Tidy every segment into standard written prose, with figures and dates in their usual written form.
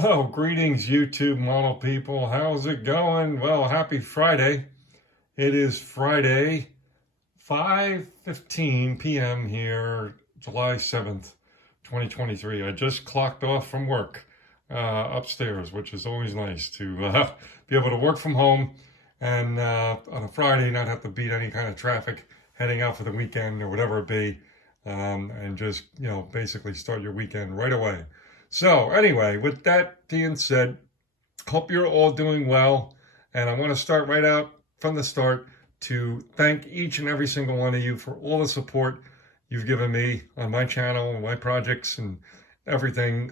Well, greetings, YouTube model people. How's it going? Well, happy Friday. It is Friday, 5:15 p.m. here, July 7th, 2023. I just clocked off from work upstairs, which is always nice to be able to work from home and on a Friday not have to beat any kind of traffic heading out for the weekend or whatever it be, and just, basically start your weekend right away. So, anyway, with that being said, hope you're all doing well. And I want to start right out from the start to thank each and every single one of you for all the support you've given me on my channel and my projects and everything.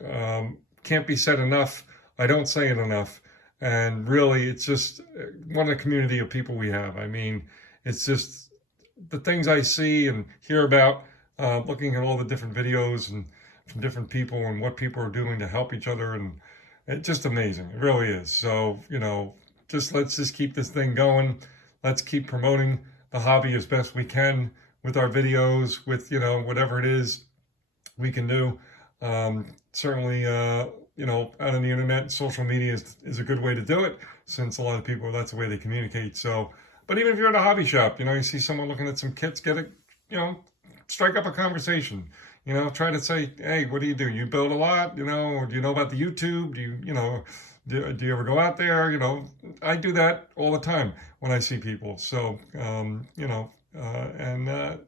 Can't be said enough. I don't say it enough. And really, it's just what a community of people we have. I mean, it's just the things I see and hear about, looking at all the different videos and from different people and what people are doing to help each other, and it's just amazing. It really is. So, let's just keep this thing going. Let's keep promoting the hobby as best we can with our videos, with, whatever it is we can do. Certainly, out on the internet, social media is a good way to do it, since a lot of people, that's the way they communicate. So, but even if you're at a hobby shop, you see someone looking at some kits, get it, strike up a conversation. Try to say, hey, what do? You build a lot, or do you know about the YouTube? Do you ever go out there? I do that all the time when I see people. So,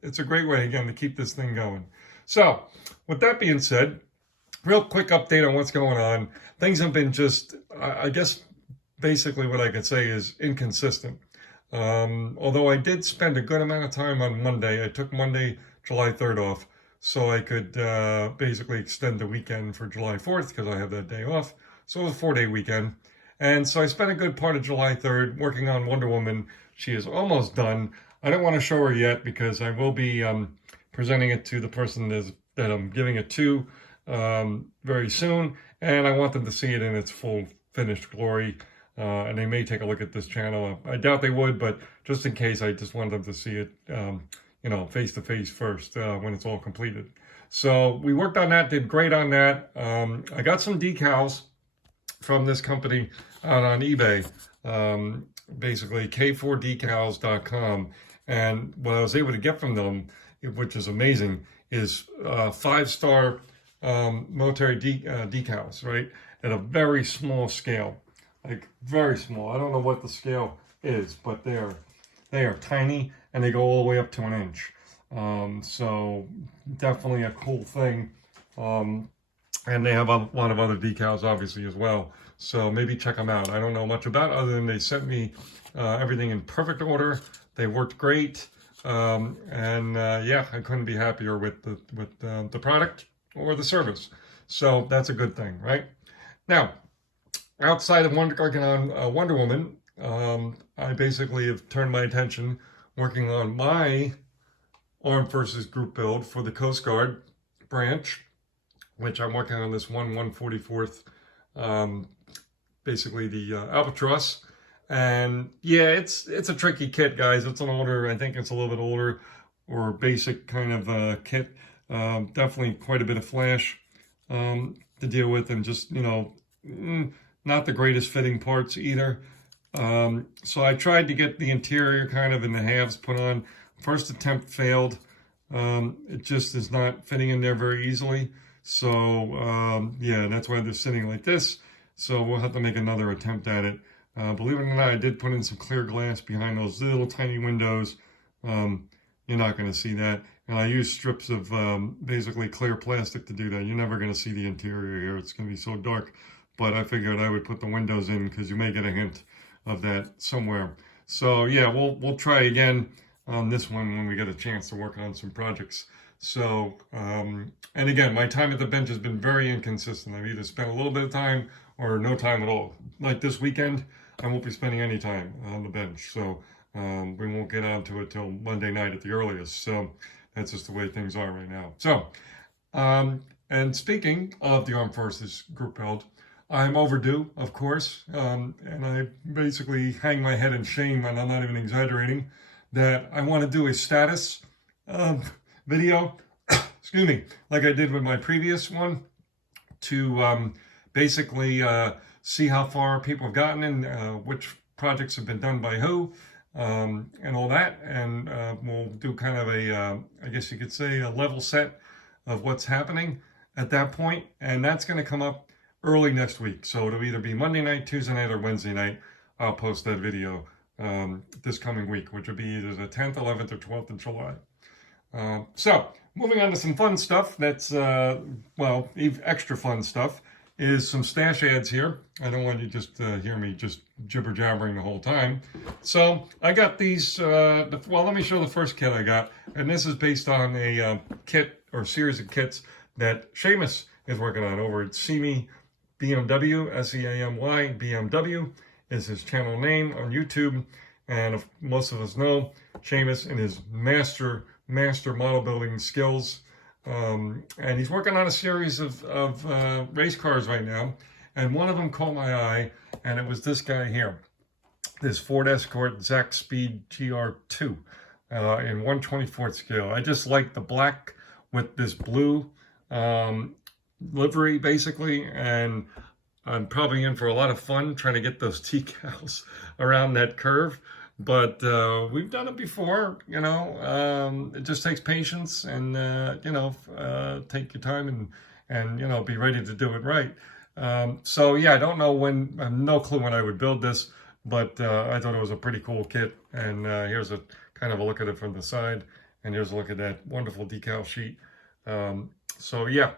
it's a great way, again, to keep this thing going. So, with that being said, real quick update on what's going on. Things have been just, I guess, basically what I could say is inconsistent. Although I did spend a good amount of time on Monday. I took Monday, July 3rd off, so I could basically extend the weekend for July 4th because I have that day off. So it was a 4-day weekend. And so I spent a good part of July 3rd working on Wonder Woman. She is almost done. I don't want to show her yet because I will be presenting it to the person that I'm giving it to very soon. And I want them to see it in its full finished glory. And they may take a look at this channel. I doubt they would, but just in case, I just wanted them to see it face to face first when it's all completed. So we worked on that, did great on that. I got some decals from this company out on eBay, basically k4decals.com. And what I was able to get from them, which is amazing, is 5-star military decals, right? At a very small scale, like very small. I don't know what the scale is, but they are tiny, and they go all the way up to 1 inch. So definitely a cool thing. And they have a lot of other decals, obviously, as well. So maybe check them out. I don't know much about it, other than they sent me everything in perfect order. They worked great. Yeah, I couldn't be happier with the product or the service. So that's a good thing, right? Now, outside of working on Wonder Woman, I basically have turned my attention working on my Armed Forces group build for the Coast Guard branch, which I'm working on this 1/144th, basically the Albatross. And yeah, it's a tricky kit, guys. It's an older, I think it's a little bit older or basic kind of kit. Definitely quite a bit of flash to deal with, and just, not the greatest fitting parts either. So I tried to get the interior kind of in the halves put on. First attempt failed. It just is not fitting in there very easily. So yeah, that's why they're sitting like this. So we'll have to make another attempt at it. Believe it or not, I did put in some clear glass behind those little tiny windows. You're not going to see that. And I used strips of basically clear plastic to do that. You're never going to see the interior here. It's going to be so dark. But I figured I would put the windows in because you may get a hint of that somewhere. So yeah, we'll try again on this one when we get a chance to work on some projects. So, and again, my time at the bench has been very inconsistent. I've either spent a little bit of time or no time at all. Like this weekend, I won't be spending any time on the bench. So we won't get onto it till Monday night at the earliest. So that's just the way things are right now. So, and speaking of the Armed Forces group build, I'm overdue, of course, and I basically hang my head in shame, and I'm not even exaggerating, that I want to do a status video, excuse me, like I did with my previous one, to basically see how far people have gotten and which projects have been done by who, and all that. And we'll do kind of a, I guess you could say, a level set of what's happening at that point. And that's going to come up early next week. So it'll either be Monday night, Tuesday night, or Wednesday night. I'll post that video this coming week, which will be either the 10th, 11th, or 12th of July. So moving on to some fun stuff. That's, well, extra fun stuff is some stash ads here. I don't want you to just hear me just jibber jabbering the whole time. So I got these, well, let me show the first kit I got. And this is based on a kit or series of kits that Seamus is working on over at Seamy BMW, S-E-A-M-Y, BMW is his channel name on YouTube. And if most of us know, Seamus and his master model building skills. And he's working on a series of race cars right now. And one of them caught my eye, and it was this guy here. This Ford Escort Zack Speed GR2 in 1/24th scale. I just like the black with this blue livery, basically. And I'm probably in for a lot of fun trying to get those decals around that curve. But we've done it before, you know. It just takes patience and, you know, take your time and, you know, be ready to do it right. So, yeah, I don't know when, I have no clue when I would build this, but I thought it was a pretty cool kit. And here's a kind of a look at it from the side. And here's a look at that wonderful decal sheet. So, yeah,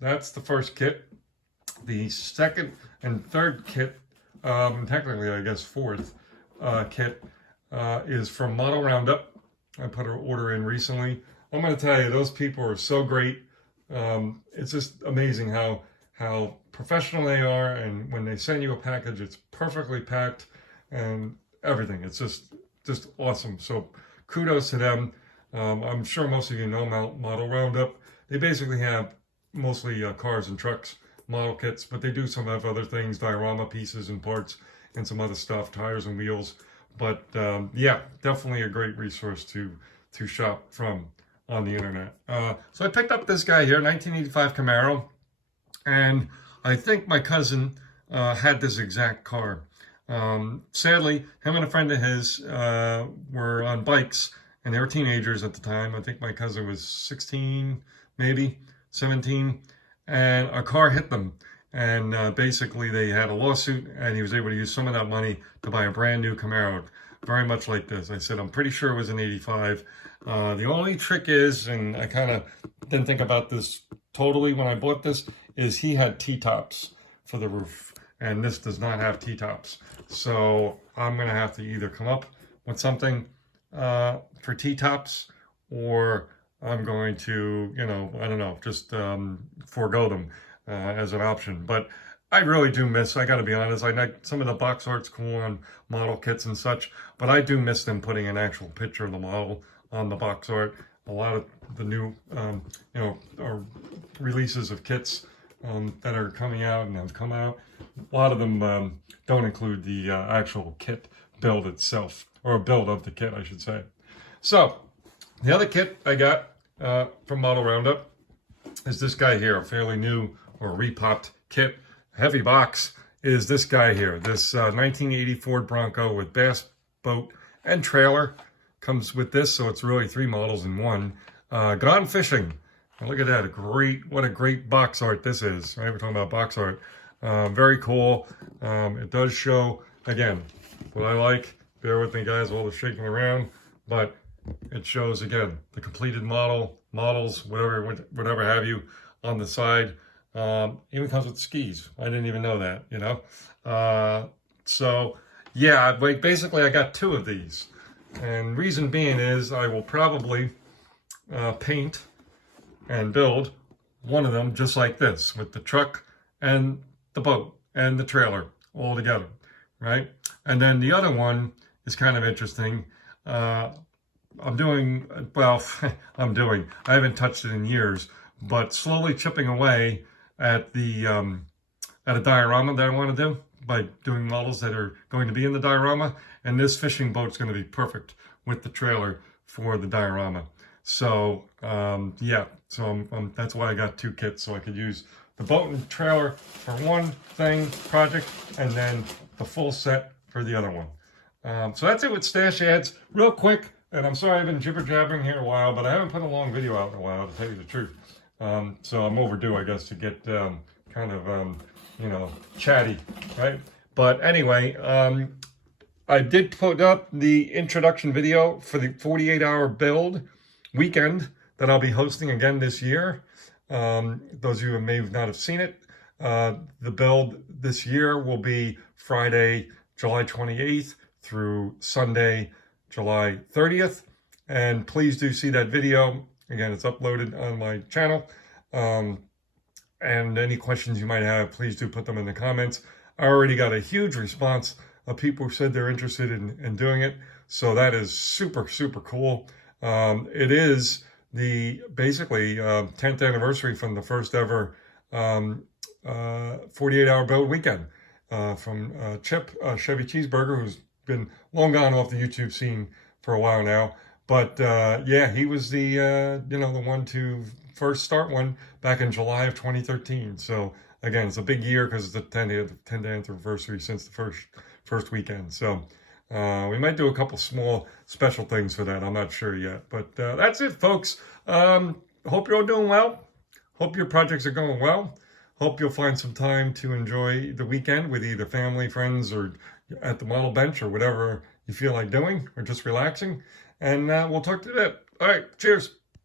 that's the first kit. The second and third kit, technically, I guess, fourth, kit is from Model Roundup. I put an order in recently. I'm going to tell you, those people are so great. It's just amazing how professional they are, and when they send you a package, it's perfectly packed and everything. It's just awesome. So kudos to them. I'm sure most of you know Model Roundup. They basically have mostly cars and trucks model kits, but they do some of other things, diorama pieces and parts, and some other stuff, tires and wheels. But yeah, definitely a great resource to shop from on the internet. So I picked up this guy here, 1985 Camaro, and I think my cousin had this exact car. Sadly, him and a friend of his were on bikes, and they were teenagers at the time. I think my cousin was 16, maybe 17, and a car hit them. And basically they had a lawsuit, and he was able to use some of that money to buy a brand new Camaro, very much like this. I said, I'm pretty sure it was an 85. The only trick is, and I kind of didn't think about this totally when I bought this, is he had T-tops for the roof, and this does not have T-tops. So I'm going to have to either come up with something for T-tops, or I'm going to, you know, I don't know, just forego them as an option. But I really do miss, I got to be honest, I like some of the box art's cool on model kits and such, but I do miss them putting an actual picture of the model on the box art. A lot of the new, you know, or releases of kits that are coming out and have come out, a lot of them don't include the actual kit build itself, or build of the kit, I should say. So the other kit I got from Model Roundup is this guy here, a fairly new or repopped kit. Heavy box is this guy here, this 1980 Ford Bronco with bass boat and trailer. Comes with this, so it's really 3 models in one. Gone fishing. And look at that, what a great box art this is, right? We're talking about box art. Very cool. It does show, again, what I like. Bear with me, guys, all the shaking around, but it shows, again, the completed models, whatever have you, on the side. Even comes with skis. I didn't even know that, you know. So yeah, basically I got 2 of these, and reason being is I will probably paint and build one of them just like this, with the truck and the boat and the trailer all together, right? And then the other one is kind of interesting. I'm doing, well, I haven't touched it in years, but slowly chipping away at the at a diorama that I want to do by doing models that are going to be in the diorama, and this fishing boat's going to be perfect with the trailer for the diorama. So yeah, so that's why I got 2 kits, so I could use the boat and trailer for one thing project, and then the full set for the other one. So that's it with stash ads. Real quick, and I'm sorry I've been jibber-jabbering here a while, but I haven't put a long video out in a while, to tell you the truth. So I'm overdue, I guess, to get kind of, chatty, right? But anyway, I did put up the introduction video for the 48-hour build weekend that I'll be hosting again this year. Those of you who may not have seen it, the build this year will be Friday, July 28th through Sunday, July 30th. And please do see that video. Again, it's uploaded on my channel. And any questions you might have, please do put them in the comments. I already got a huge response of people who said they're interested in doing it. So that is super, super cool. It is the basically 10th anniversary from the first ever 48-hour build weekend from Chip Chevy Cheeseburger, who's been long gone off the YouTube scene for a while now. But yeah, he was the the one to first start one back in July of 2013. So again, it's a big year because it's the 10th anniversary since the first weekend. So we might do a couple small special things for that. I'm not sure yet. But that's it, folks. Hope you're all doing well. Hope your projects are going well. Hope you'll find some time to enjoy the weekend with either family, friends, or at the model bench, or whatever you feel like doing, or just relaxing. And we'll talk to you then. All right, cheers.